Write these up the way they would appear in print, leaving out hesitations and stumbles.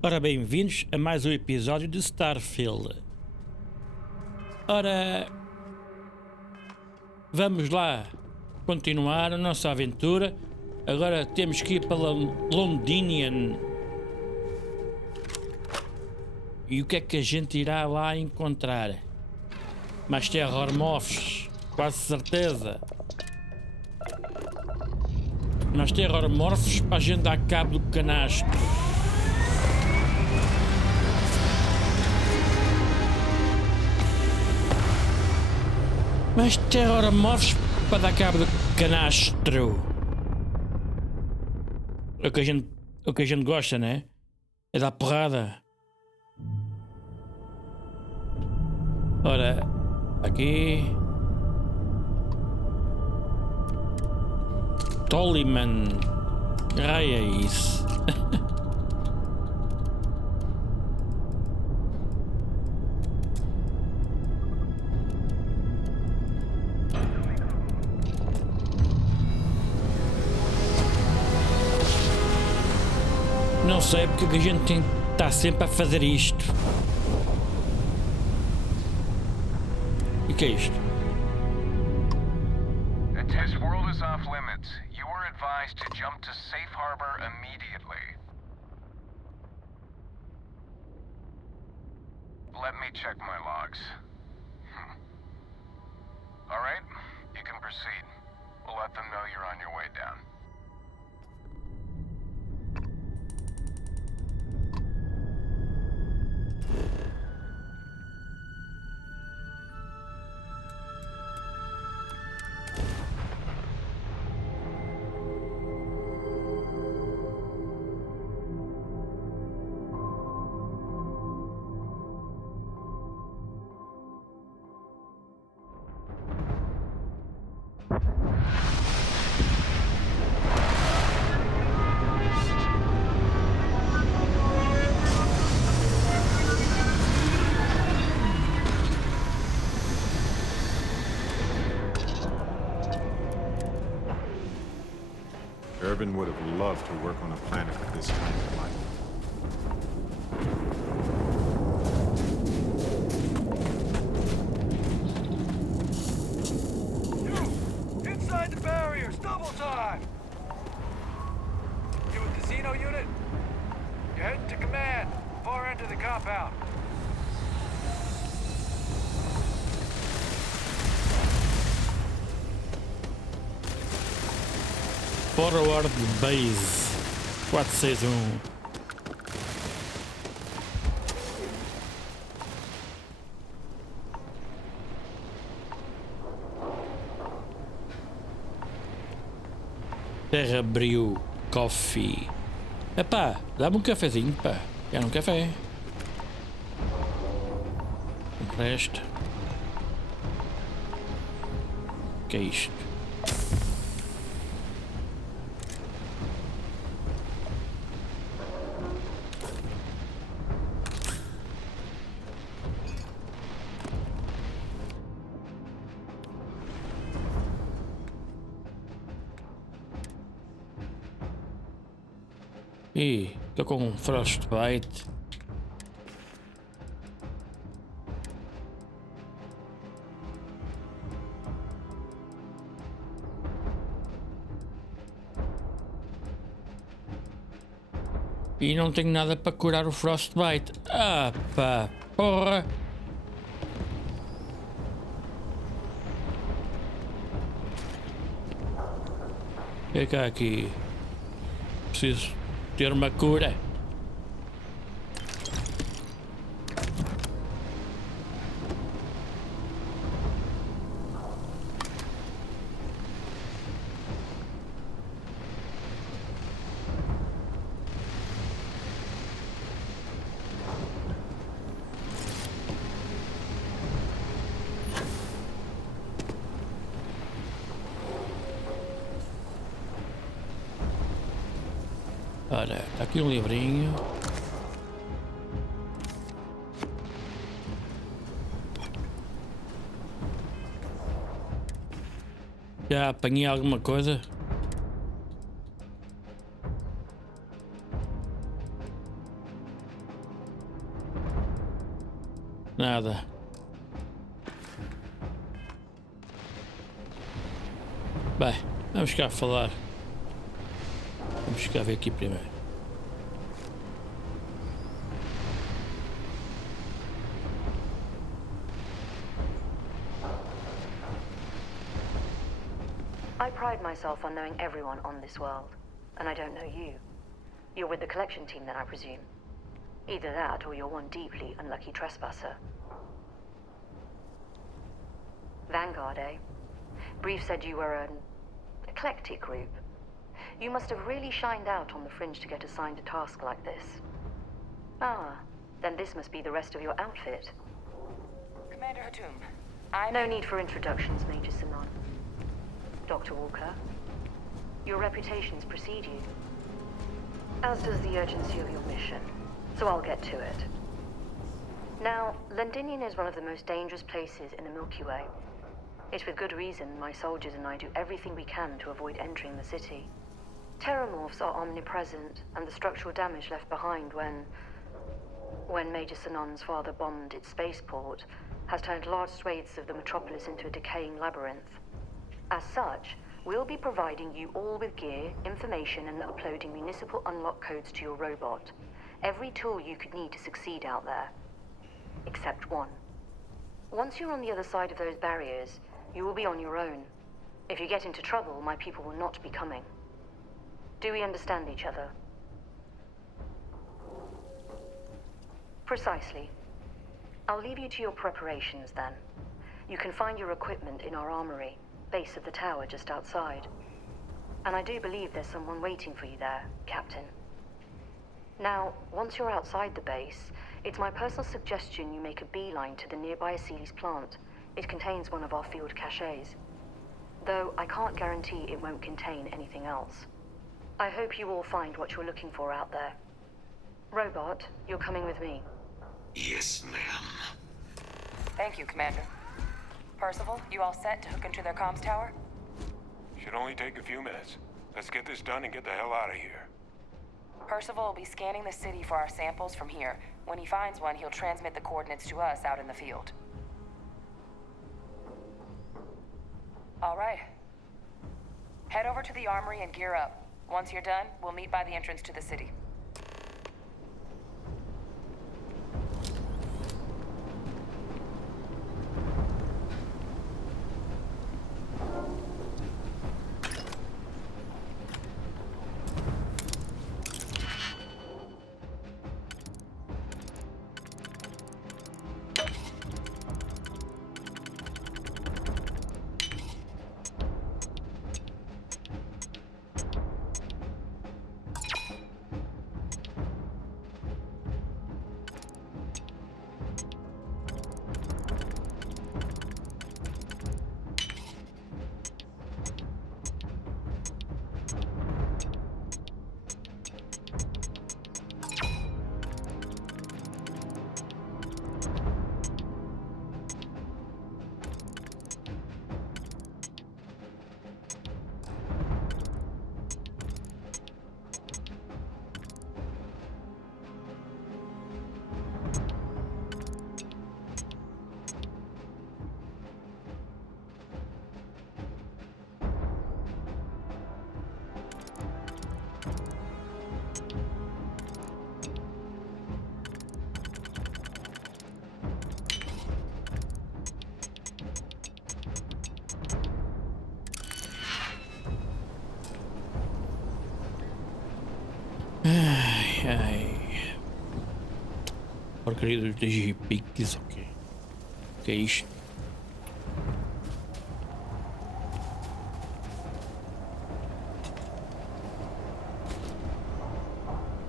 Ora, bem-vindos a mais um episódio de Starfield. Ora, vamos lá continuar a nossa aventura. Agora temos que ir para Londinian. E o que é que a gente irá lá encontrar? Mais terrormorphs, quase certeza. Mais terrormorphs para a gente dar cabo do canastro. Mas terrormorphs para dar cabo do canastro. O que a gente gosta, né? É dar porrada. Ora, aqui. Tolliman. Raia é isso. Não sei porque a gente tem que estar sempre a fazer isto. E que é isto? The test world is off limits. You are advised to jump to safe harbor immediately. Let me check my logs. All right, you can proceed. We'll let them know you're on your way down. Urban would have loved to work on a planet with this kind of life. You! Inside the barriers! Double time! You with the Xeno unit? You're heading to command. Far end of the compound. Forward Base 461. Terra Brew Coffee. Epá, dá-me um cafezinho, pá. Quero um café. Empresta. O que é isto? Ih, estou com um frostbite. E não tenho nada para curar o frostbite. Ah pá, porra. O que é que há aqui? Preciso ter uma cura. Ora, está aqui um livrinho. Já apanhei alguma coisa? Nada. Bem, vamos cá falar. Vamos cá ver aqui primeiro. I pride myself on knowing everyone on this world, and I don't know you. You're with the collection team then, I presume. Either that, or you're one deeply unlucky trespasser. Vanguard, eh? Brief said you were an eclectic group. You must have really shined out on the fringe to get assigned a task like this. Ah, then this must be the rest of your outfit. Commander Hatum, No need for introductions, Major Sinon. Dr. Walker, your reputations precede you, as does the urgency of your mission, so I'll get to it. Now, Londinium is one of the most dangerous places in the Milky Way. It's with good reason my soldiers and I do everything we can to avoid entering the city. Terramorphs are omnipresent, and the structural damage left behind when Major Sinon's father bombed its spaceport has turned large swathes of the metropolis into a decaying labyrinth. As such, we'll be providing you all with gear, information, and uploading municipal unlock codes to your robot. Every tool you could need to succeed out there. Except one. Once you're on the other side of those barriers, you will be on your own. If you get into trouble, my people will not be coming. Do we understand each other? Precisely. I'll leave you to your preparations then. You can find your equipment in our armory, base of the tower just outside. And I do believe there's someone waiting for you there, Captain. Now, once you're outside the base, it's my personal suggestion you make a beeline to the nearby Aceles plant. It contains one of our field caches. Though I can't guarantee it won't contain anything else. I hope you all find what you're looking for out there. Robot, you're coming with me. Yes, ma'am. Thank you, Commander. Percival, you all set to hook into their comms tower? Should only take a few minutes. Let's get this done and get the hell out of here. Percival will be scanning the city for our samples from here. When he finds one, he'll transmit the coordinates to us out in the field. All right. Head over to the armory and gear up. Once you're done, we'll meet by the entrance to the city. Ai. Porcaria dos digipiques, ok. Que é isto?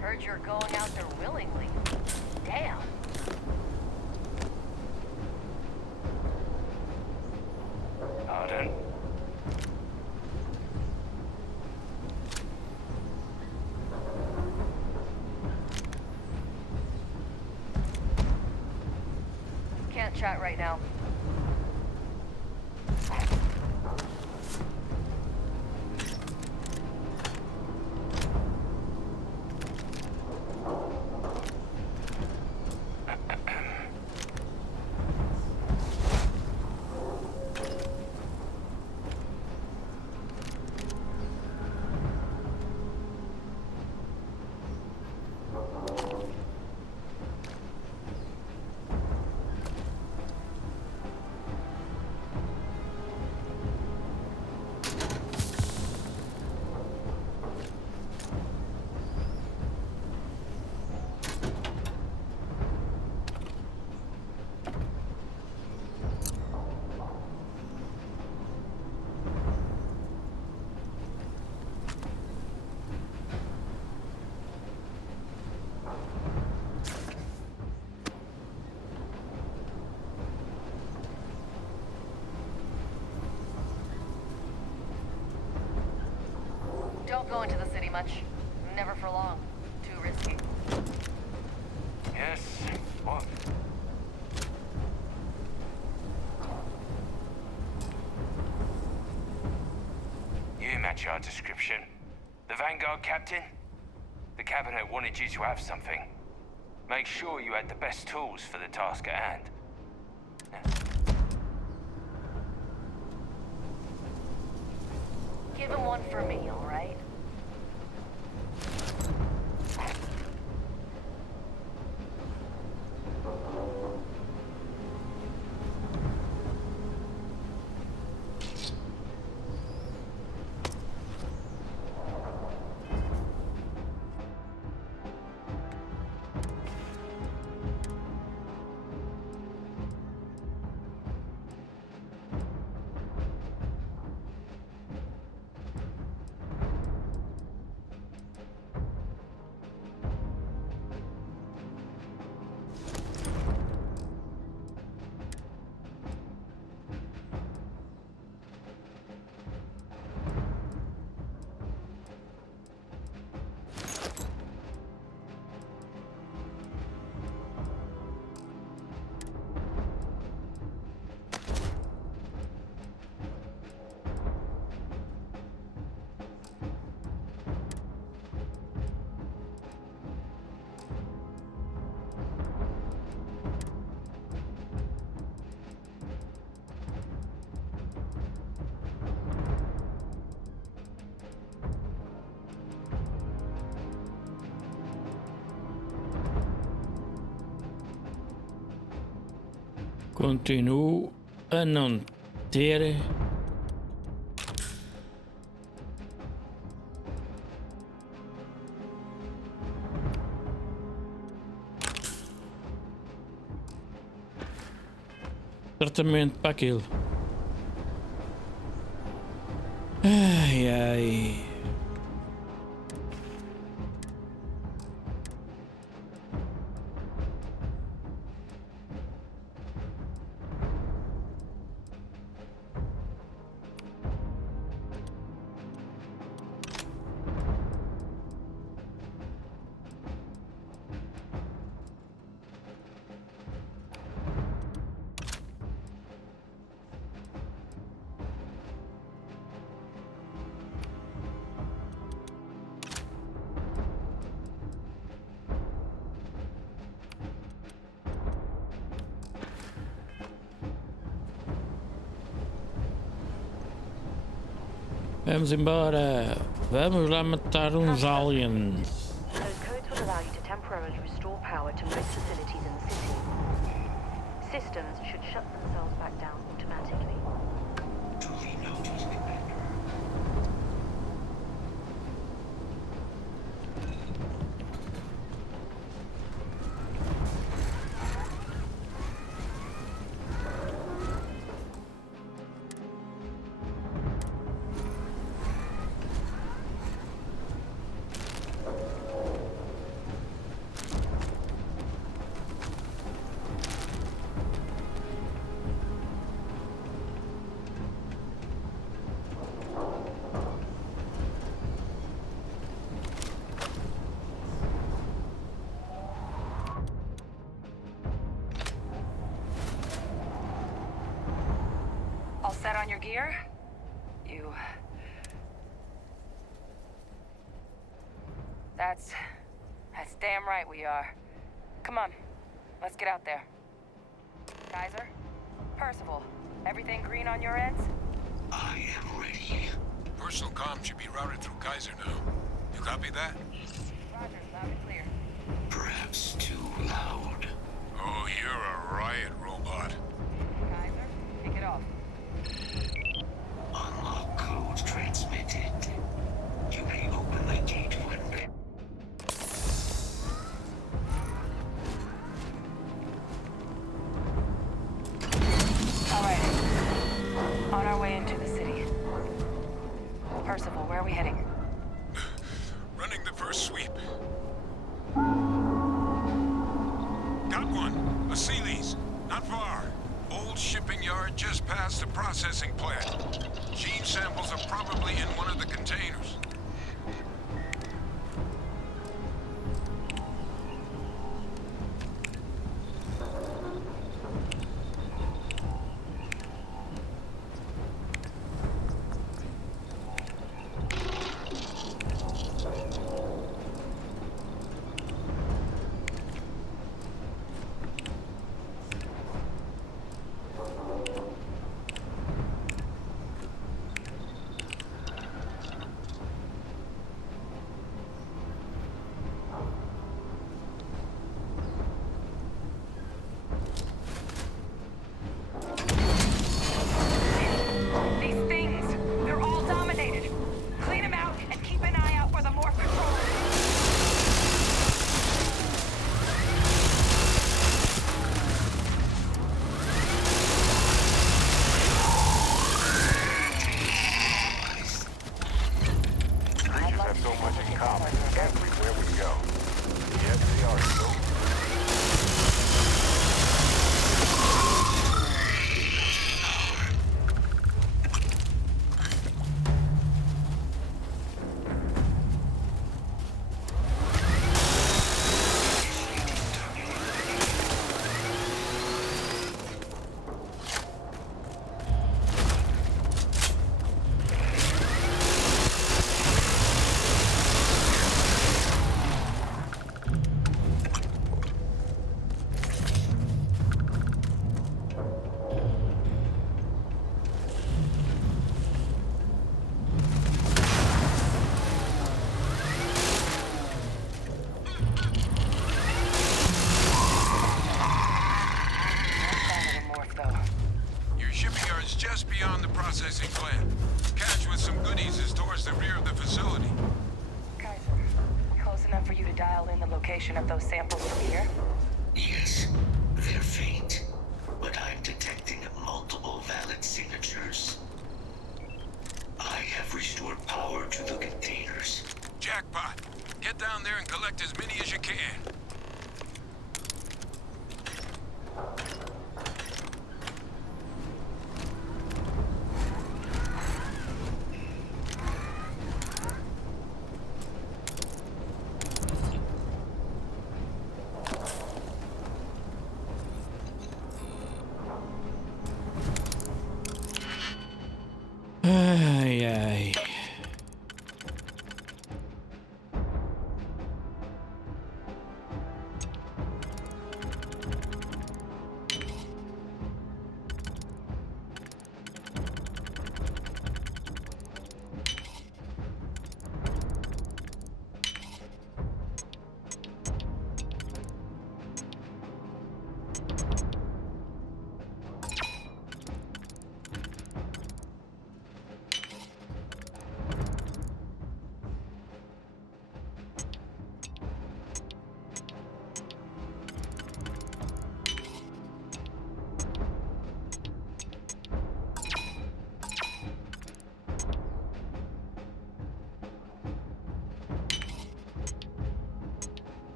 Heard you're going out there willingly. Damn. Pardon? Can't chat right now. don't go into the city much. Never for long. Too risky. Yes. What? You match our description. The Vanguard captain? The cabinet wanted you to have something. Make sure you had the best tools for the task at hand. Give him one for me, all right? Continuo a não ter tratamento para aquilo. Ai ai. Vamos embora. Vamos lá matar uns aliens. Those codes will allow you to temporarily restore power to most facilities in the city. Systems should shut themselves back down automatically. Duly noted, Commander. All set on your gear? That's damn right we are. Come on, let's get out there. Kaiser? Percival, everything green on your ends? I am ready. Personal comm should be routed through Kaiser now. You copy that? Roger, loud and clear. Perhaps too loud. Oh, you're a riot robot. Kaiser, kick it off. Unlock code transmitted. You may open the gate when ready. All right. On our way into the city. Percival, where are we heading? Running the first sweep. Got one. A Sealy's. Not far. Old shipping yard just past the processing plant. Gene samples are probably in one of the containers. yard, so. Your shipping yard's just beyond the processing plant. Cache with some goodies is towards the rear of the facility. Kaiser, close enough for you to dial in the location of those samples from here? Yes, they're faint, but I'm detecting multiple valid signatures. I have restored power to the containers. Jackpot. Get down there and collect as many as you can. Ai, ai.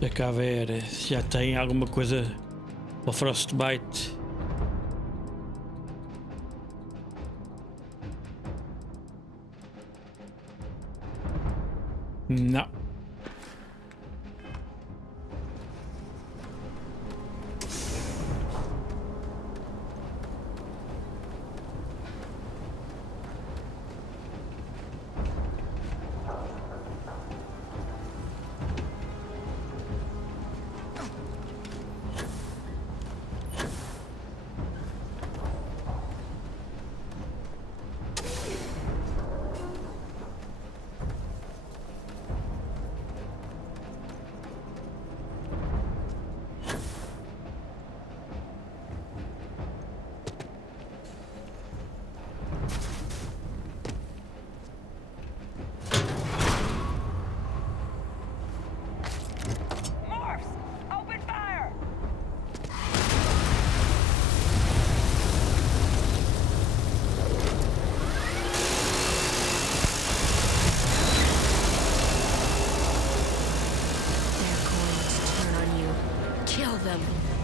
Deixa cá ver se já tem alguma coisa para Frostbite. Não.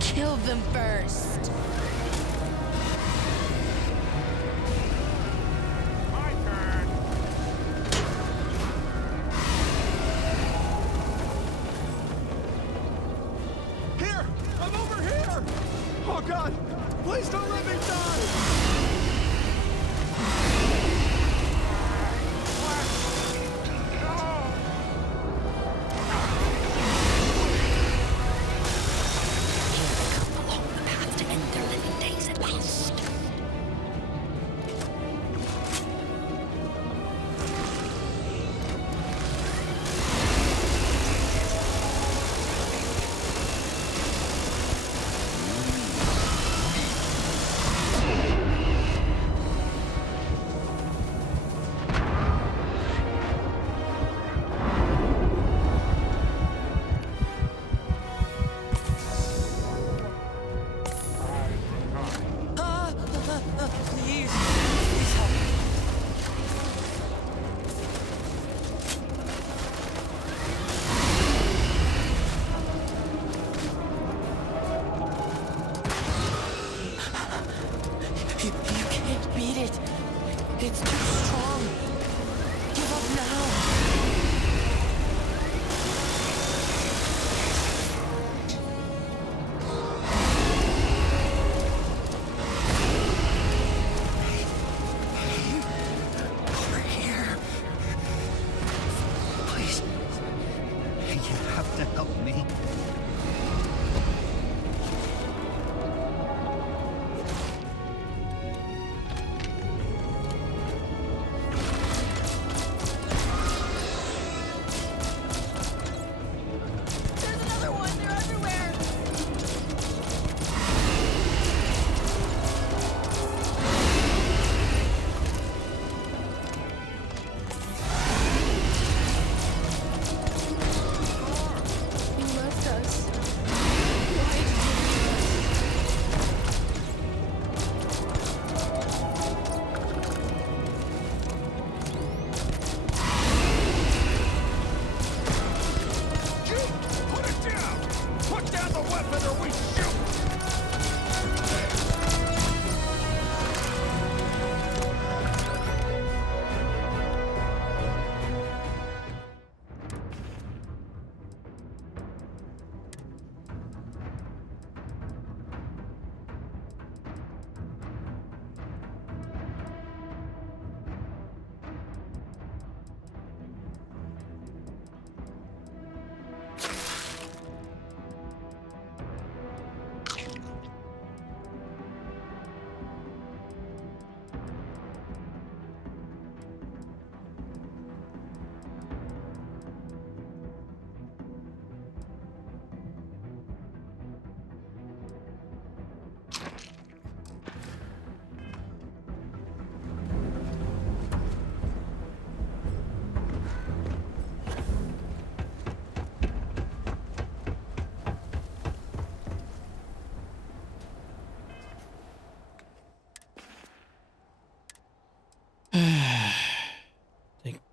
Kill them first. My turn. Here! I'm over here! Oh God! Please don't let me die!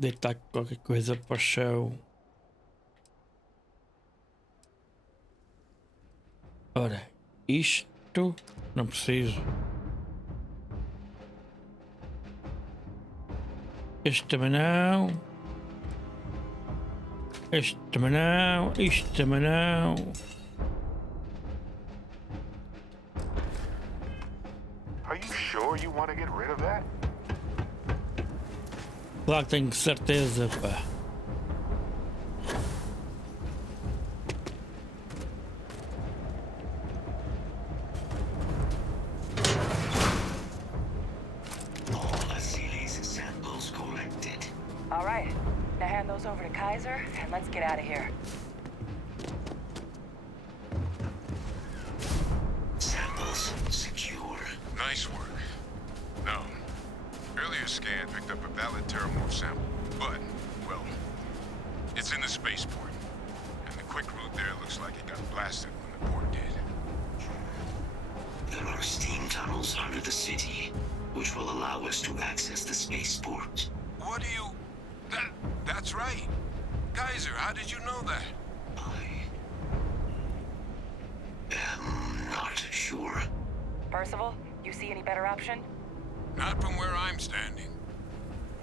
deitar qualquer coisa para o chão. Ora, isto não preciso. Este também não. Este também não. Isto também não. Are you sure you want to get rid of that? Claro que tenho certeza, pá. All Asile's samples collected. All right. Now hand those over to Kaiser, and let's get out of here. Samples secure. Nice work. No. Earlier scan picked up a valid terramorph sample, but, well, it's in the spaceport. And the quick route there looks like it got blasted when the port did. There are steam tunnels under the city, which will allow us to access the spaceport. What do you... That's right. Kaiser, how did you know that? I am not sure. Percival, you see any better option? Not from where I'm standing.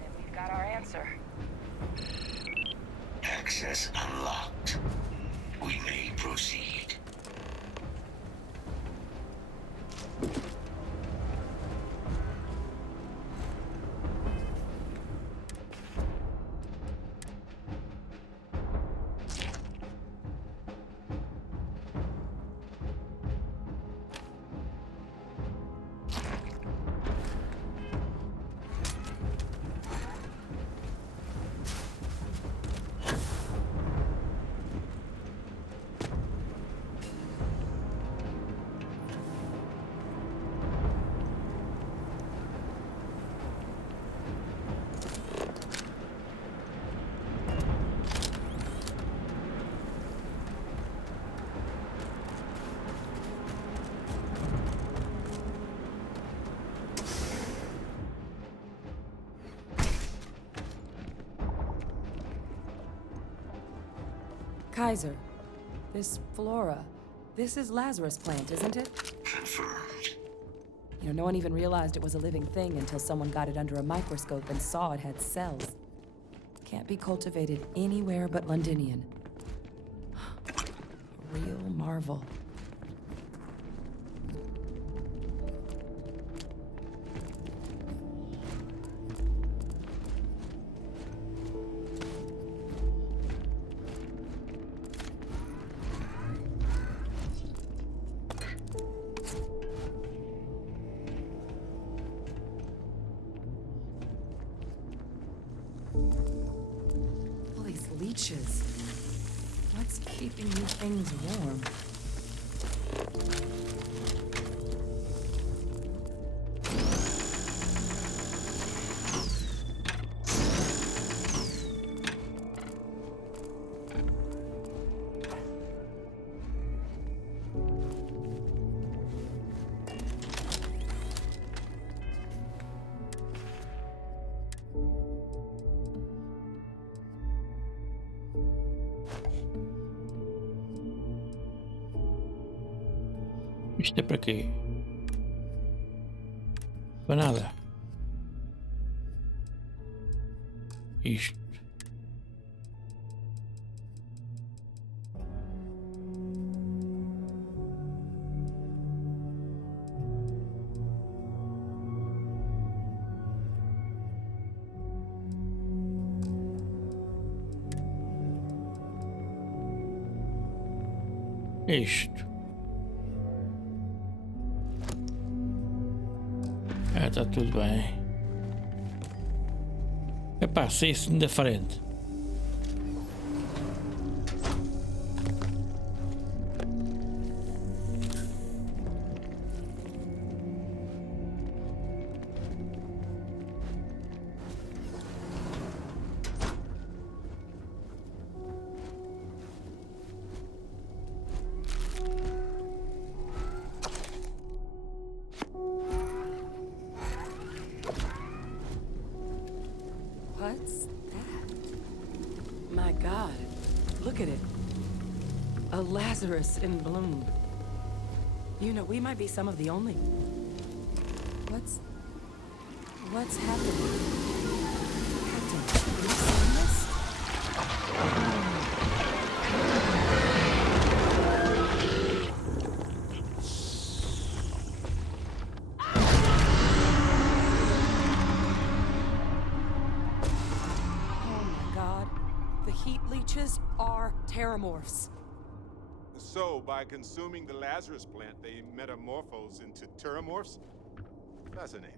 Then we've got our answer. Access unlocked. We may proceed. Kaiser, this flora, this is Lazarus plant, isn't it? Confirmed. You know, no one even realized it was a living thing until someone got it under a microscope and saw it had cells. Can't be cultivated anywhere but Londinian. A real marvel. All these leeches. What's keeping these things warm? Isto é para quê? Para nada. Isto. Isto. Está tudo bem. Epá, sai-se da frente. What's that? Look at it. A Lazarus in bloom. You know, we might be some of the only... What's happening? Captain, you seen this? Oh my God. The heat leeches are terramorphs. So, by consuming the Lazarus plant, they metamorphose into terramorphs? Fascinating.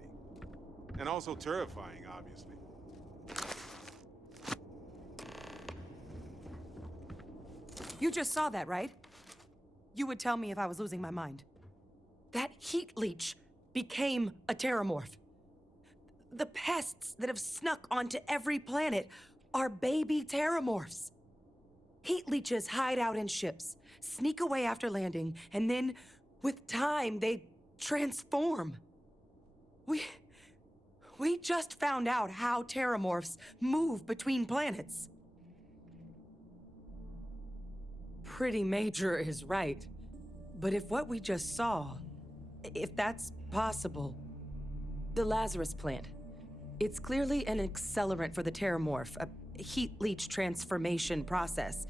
And also terrifying, obviously. You just saw that, right? You would tell me if I was losing my mind. That heat leech became a terramorph. The pests that have snuck onto every planet are baby terramorphs. Heat leeches hide out in ships, sneak away after landing, and then, with time, they transform. We just found out how terramorphs move between planets. Pretty Major is right. But if what we just saw, if that's possible, the Lazarus plant, it's clearly an accelerant for the terramorph, a heat leech transformation process.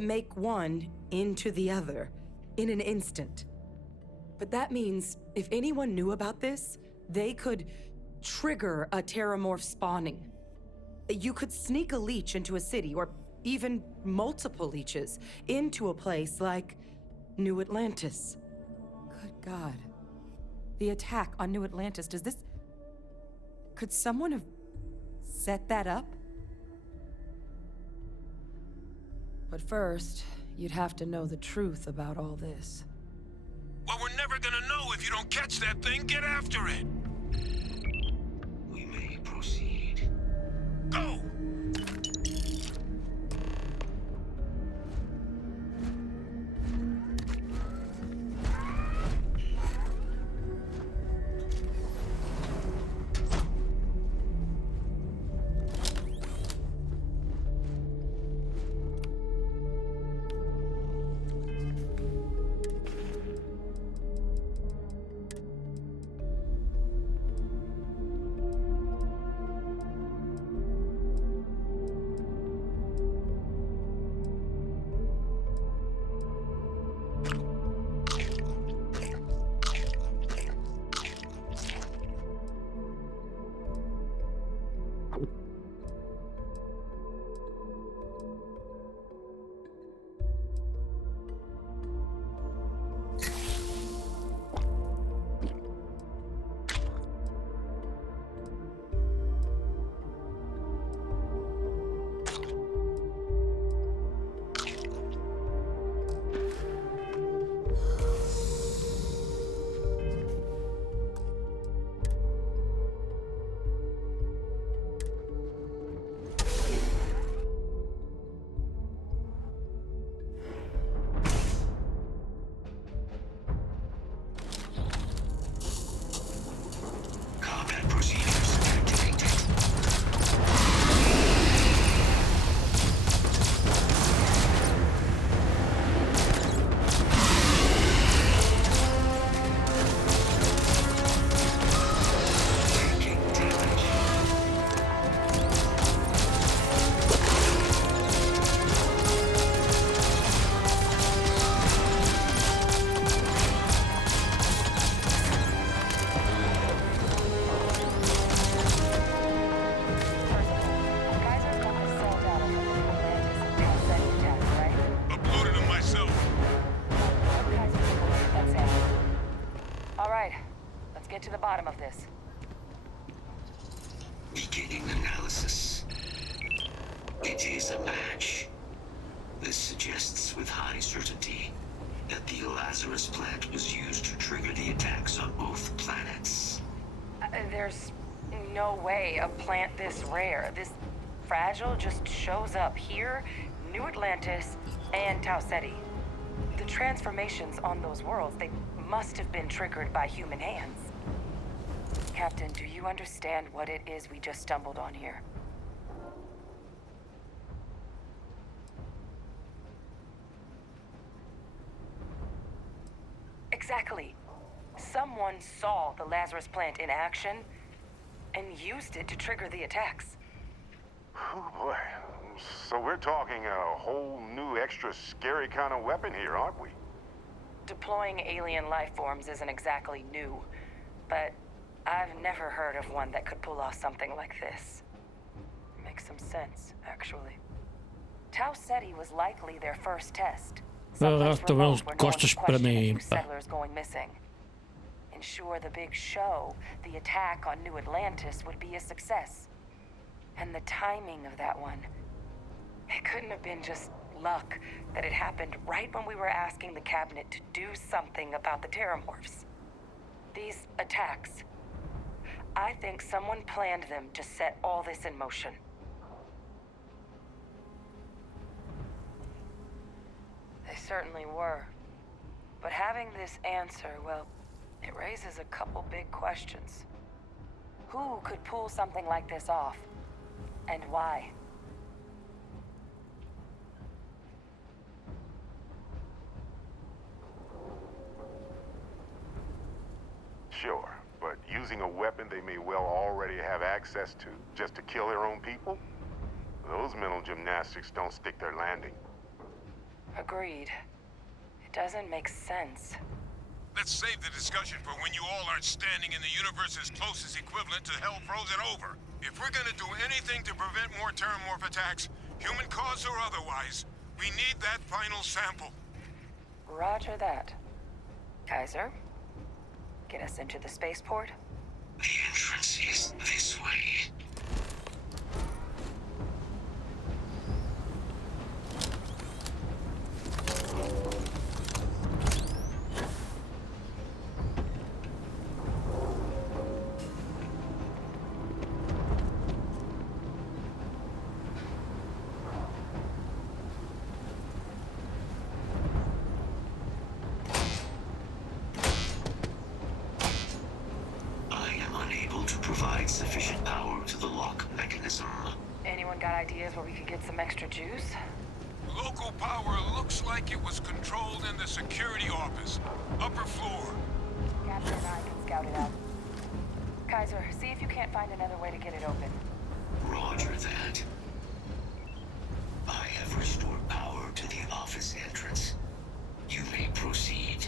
Make one into the other in an instant. But that means if anyone knew about this, they could trigger a terramorph spawning. You could sneak a leech into a city, or even multiple leeches, into a place like New Atlantis. Good God. The attack on New Atlantis, could someone have set that up? But first, you'd have to know the truth about all this. Well, we're never gonna know if you don't catch that thing. Get after it. We may proceed. Go! Get to the bottom of this. Beginning analysis. It is a match. This suggests with high certainty that the Lazarus plant was used to trigger the attacks on both planets. There's no way a plant this rare, this fragile, just shows up here, New Atlantis, and Tau Ceti. The transformations on those worlds, they must have been triggered by human hands. Captain, do you understand what it is we just stumbled on here? Exactly. Someone saw the Lazarus plant in action and used it to trigger the attacks. Oh boy. So we're talking a whole new extra scary kind of weapon here, aren't we? Deploying alien life forms isn't exactly new, but I've never heard of one that could pull off something like this. Makes some sense, actually. Tau Ceti was likely their first test. Someplace remote where no one would question a few settlers going missing. Ensure the big show, the attack on New Atlantis, would be a success. And the timing of that one, it couldn't have been just luck that it happened right when we were asking the cabinet to do something about the Terramorphs. These attacks, I think someone planned them to set all this in motion. They certainly were. But having this answer, well, it raises a couple big questions. Who could pull something like this off? And why? Sure, but using a weapon they may well already have access to just to kill their own people? Those mental gymnastics don't stick their landing. Agreed. It doesn't make sense. Let's save the discussion for when you all aren't standing in the universe's closest equivalent to hell frozen over. If we're gonna do anything to prevent more Terramorph attacks, human cause or otherwise, we need that final sample. Roger that. Kaiser, get us into the spaceport? The entrance is this way. Sufficient power to the lock mechanism. Anyone got ideas where we could get some extra juice? Local power looks like it was controlled in the security office. Upper floor. Captain and I can scout it out. Kaiser, see if you can't find another way to get it open. Roger that. I have restored power to the office entrance. You may proceed.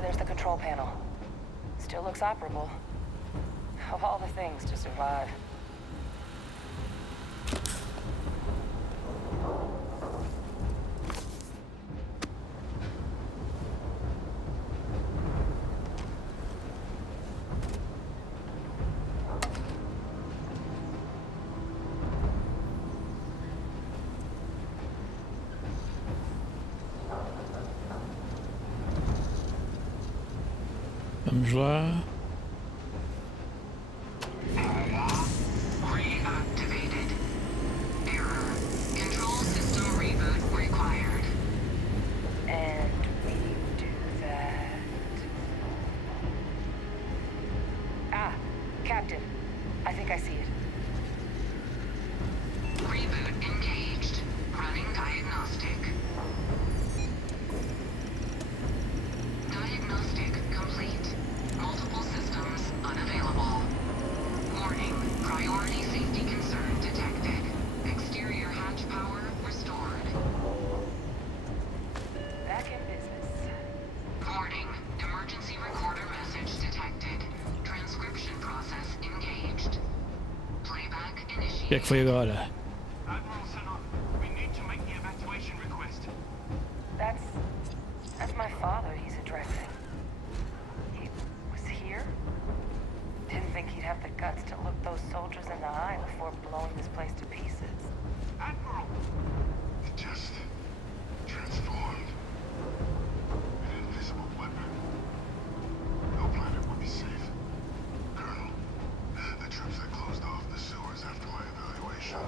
There's the control panel. Still looks operable. Of all the things to survive. Vamos lá. Reactivated. Error. Control system reboot required. And we do that. Ah, Captain. I think I see it. Reboot engaged. Running diagnostic. Diagnostic complete. Multiple systems unavailable. Warning. Priority safety concern detected. Exterior hatch power restored. Back in business. Warning. Emergency recorder message detected. Transcription process engaged. Playback O que é initiated. que foi agora? Admiral Sinon, we need to make the evacuation request. That's my father he's addressing. He was here? Didn't think he'd have the guts to look those soldiers in the eye before blowing this place to pieces. Admiral! It just transformed. An invisible weapon. No planet would be safe. Colonel, the troops that closed off the sewers after my evaluation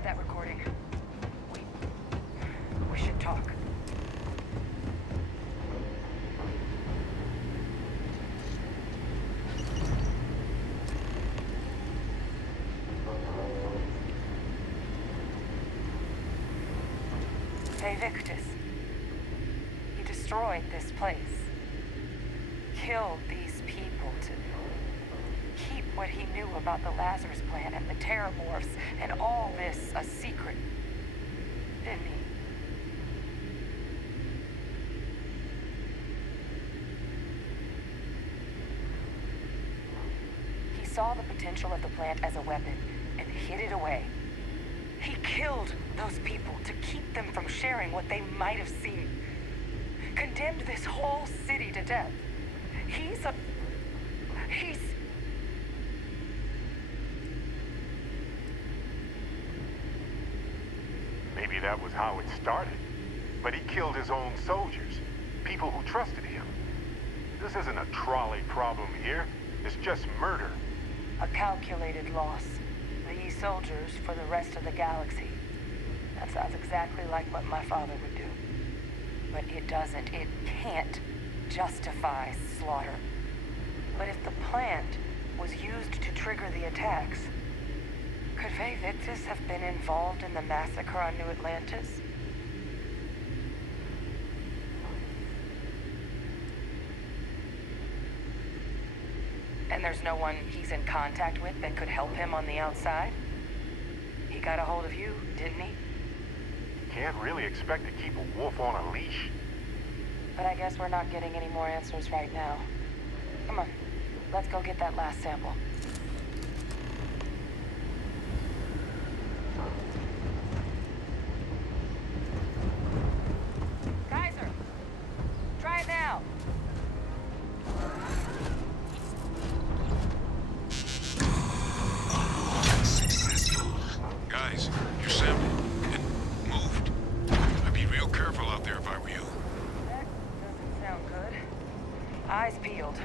have that recording. We should talk. Victus. He destroyed this place. Killed these people to keep what he knew about the Lazarus plant and the Terramorphs and all this a secret. Didn't he? He saw the potential of the plant as a weapon and hid it away. He killed those people to keep them from sharing what they might have seen. Condemned this whole city to death. He's... Maybe that was how it started. But he killed his own soldiers. People who trusted him. This isn't a trolley problem here. It's just murder. A calculated loss. These soldiers for the rest of the galaxy. That sounds exactly like what my father would do. But it doesn't, it can't justify slaughter. But if the plant was used to trigger the attacks, could Faye Victus have been involved in the massacre on New Atlantis? And there's no one he's in contact with that could help him on the outside? He got a hold of you, didn't he? Can't really expect to keep a wolf on a leash. But I guess we're not getting any more answers right now. Come on, let's go get that last sample. Kaiser, try it now. Guys, your sample, it moved. I'd be real careful out there if I were you. That doesn't sound good. Eyes peeled.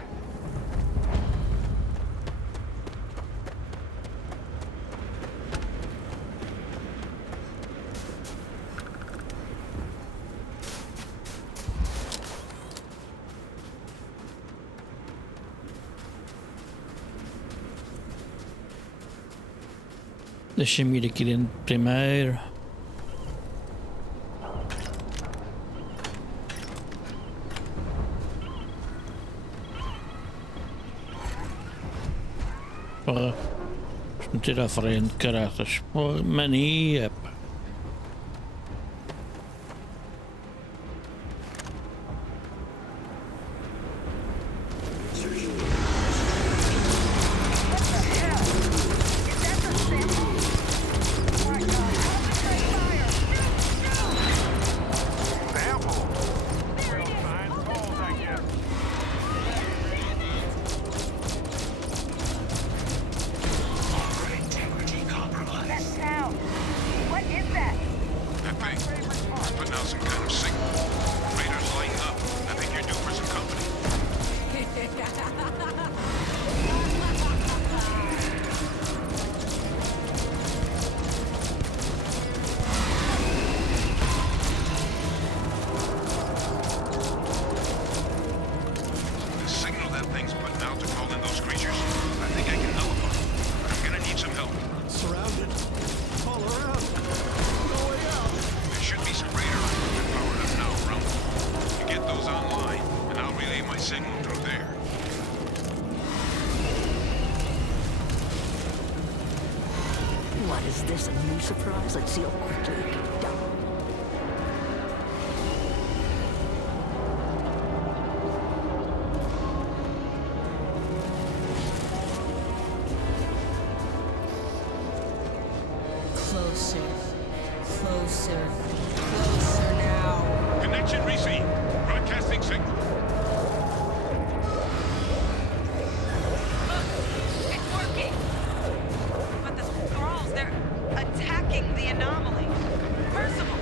Deixa-me ir aqui dentro primeiro. Porra, vamos meter à frente, caraças. Porra, mania, pá. Is this a new surprise? Let's see how quickly it can be done. Closer. Closer. Closer now. Connection received. Broadcasting signal. The anomaly. Percival,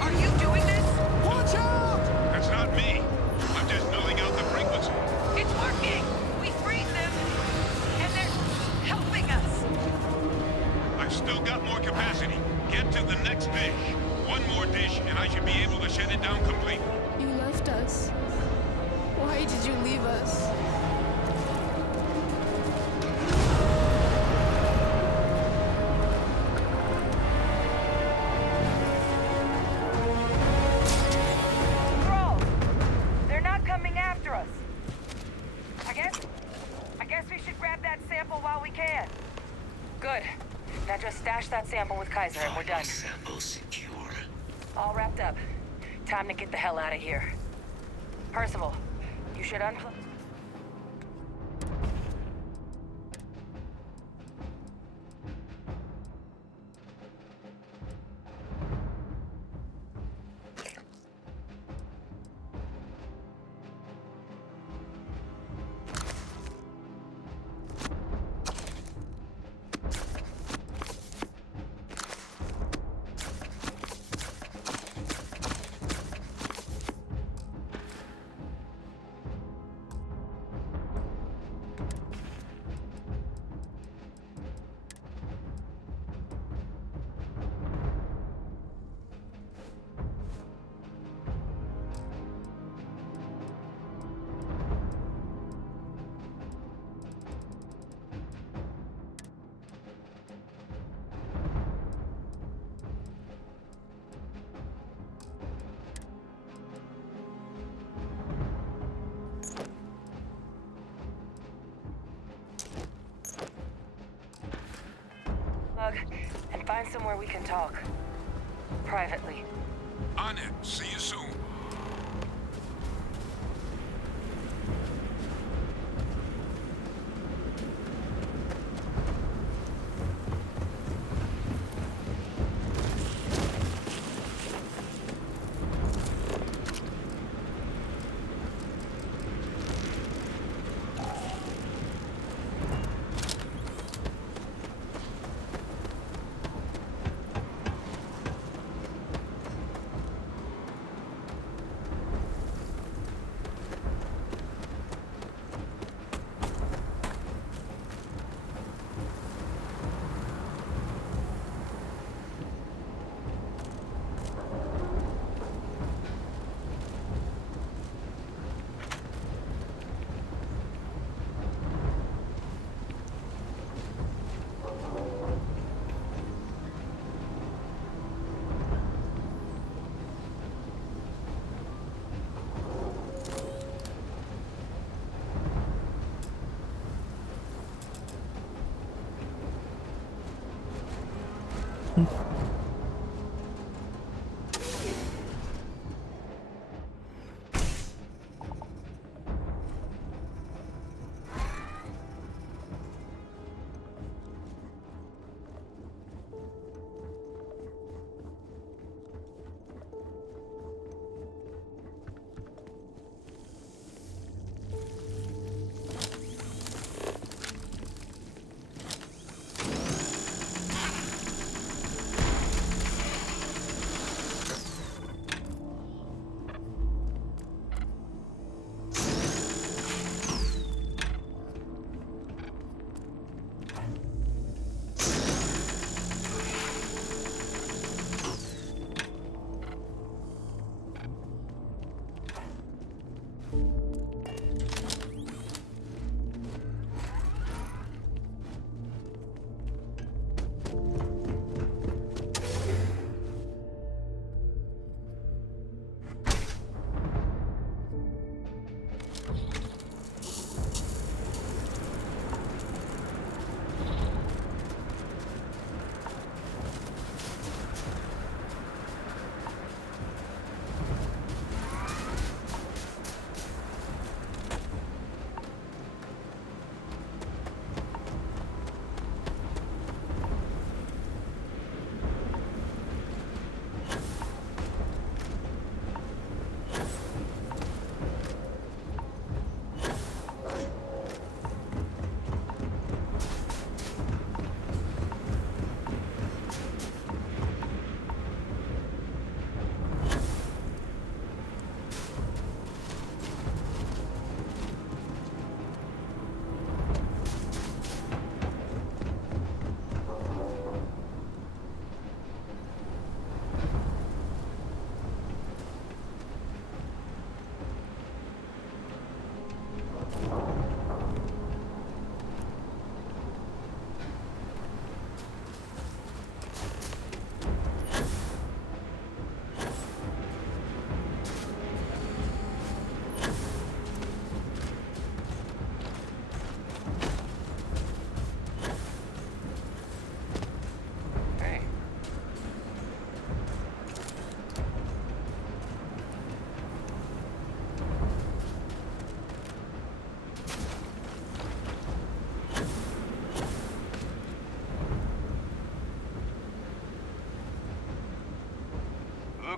are you doing this? Watch out! That's not me. I'm just nullling out the frequency. It's working. We freed them, and they're helping us. I've still got more capacity. Get I should be able to shut it down completely. You left us. Why did you leave us? Thralls! They're not coming after us. I guess we should grab that sample while we can. Good. Now just stash that sample with Kaiser and we're done. Sample secure. All wrapped up. Time to get the hell out of here. Percival, you should unplug. And find somewhere we can talk. Privately. On it. See you soon.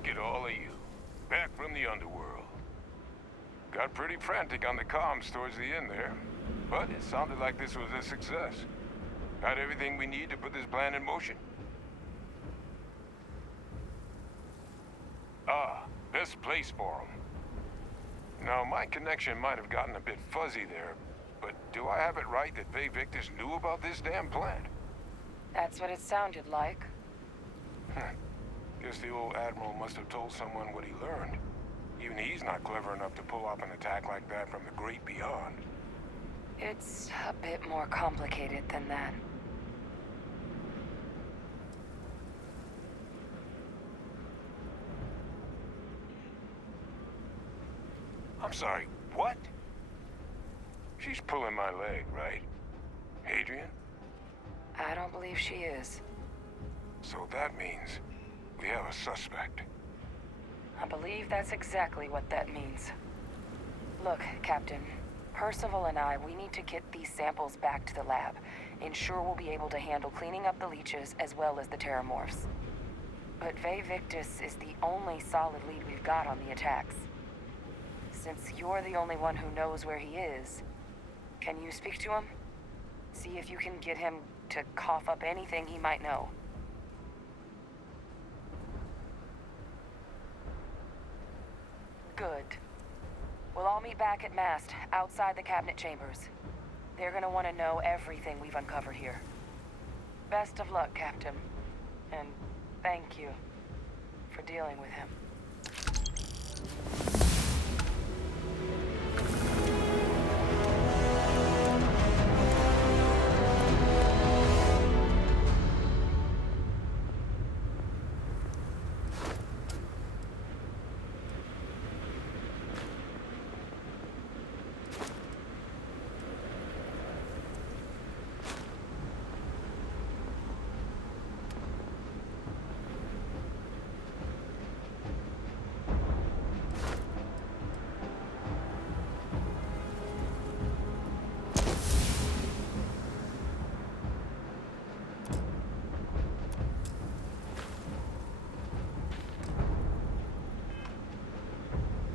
Look at all of you, back from the underworld. Got pretty frantic on the comms towards the end there, but it sounded like this was a success. Got everything we need to put this plan in motion. Ah, best place for them. Now, my connection might have gotten a bit fuzzy there, but do I have it right that Vay Victus knew about this damn plan? That's what it sounded like. Guess the old Admiral must have told someone what he learned. Even he's not clever enough to pull off an attack like that from the great beyond. It's a bit more complicated than that. I'm sorry, what? She's pulling my leg, right? Adrian? I don't believe she is. So that means we have a suspect. I believe that's exactly what that means. Look, Captain. Percival and I, we need to get these samples back to the lab. Ensure we'll be able to handle cleaning up the leeches as well as the terramorphs. But Vay Victus is the only solid lead we've got on the attacks. Since you're the only one who knows where he is, can you speak to him? See if you can get him to cough up anything he might know. Good. We'll all meet back at Mast, outside the cabinet chambers. They're gonna want to know everything we've uncovered here. Best of luck, Captain. And thank you for dealing with him.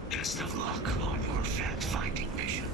Best of luck on your fact-finding mission.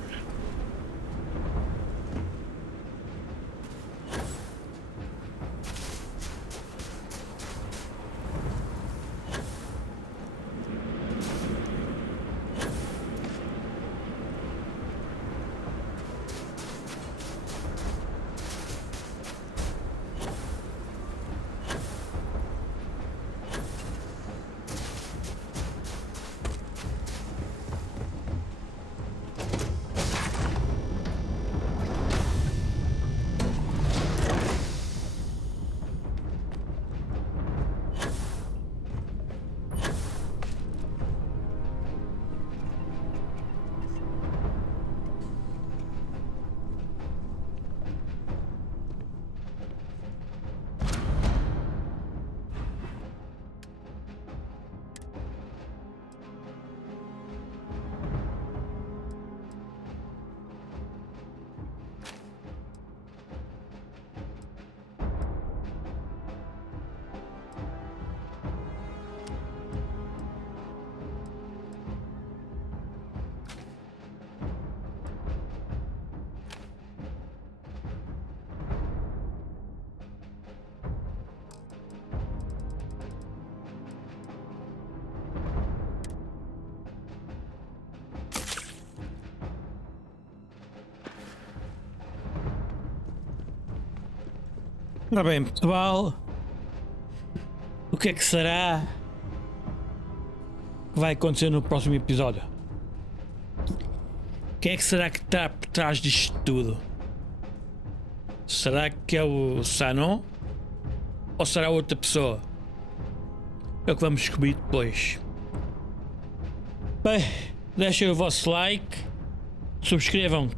Ora bem, pessoal, o que é que será que vai acontecer no próximo episódio? Quem é que será que está por trás disto tudo? Será que é o Sanon? Ou será outra pessoa? É o que vamos descobrir depois. Bem, deixem o vosso like, subscrevam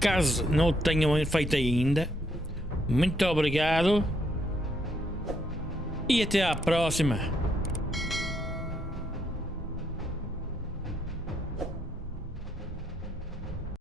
caso não o tenham feito ainda. Muito obrigado e até à próxima.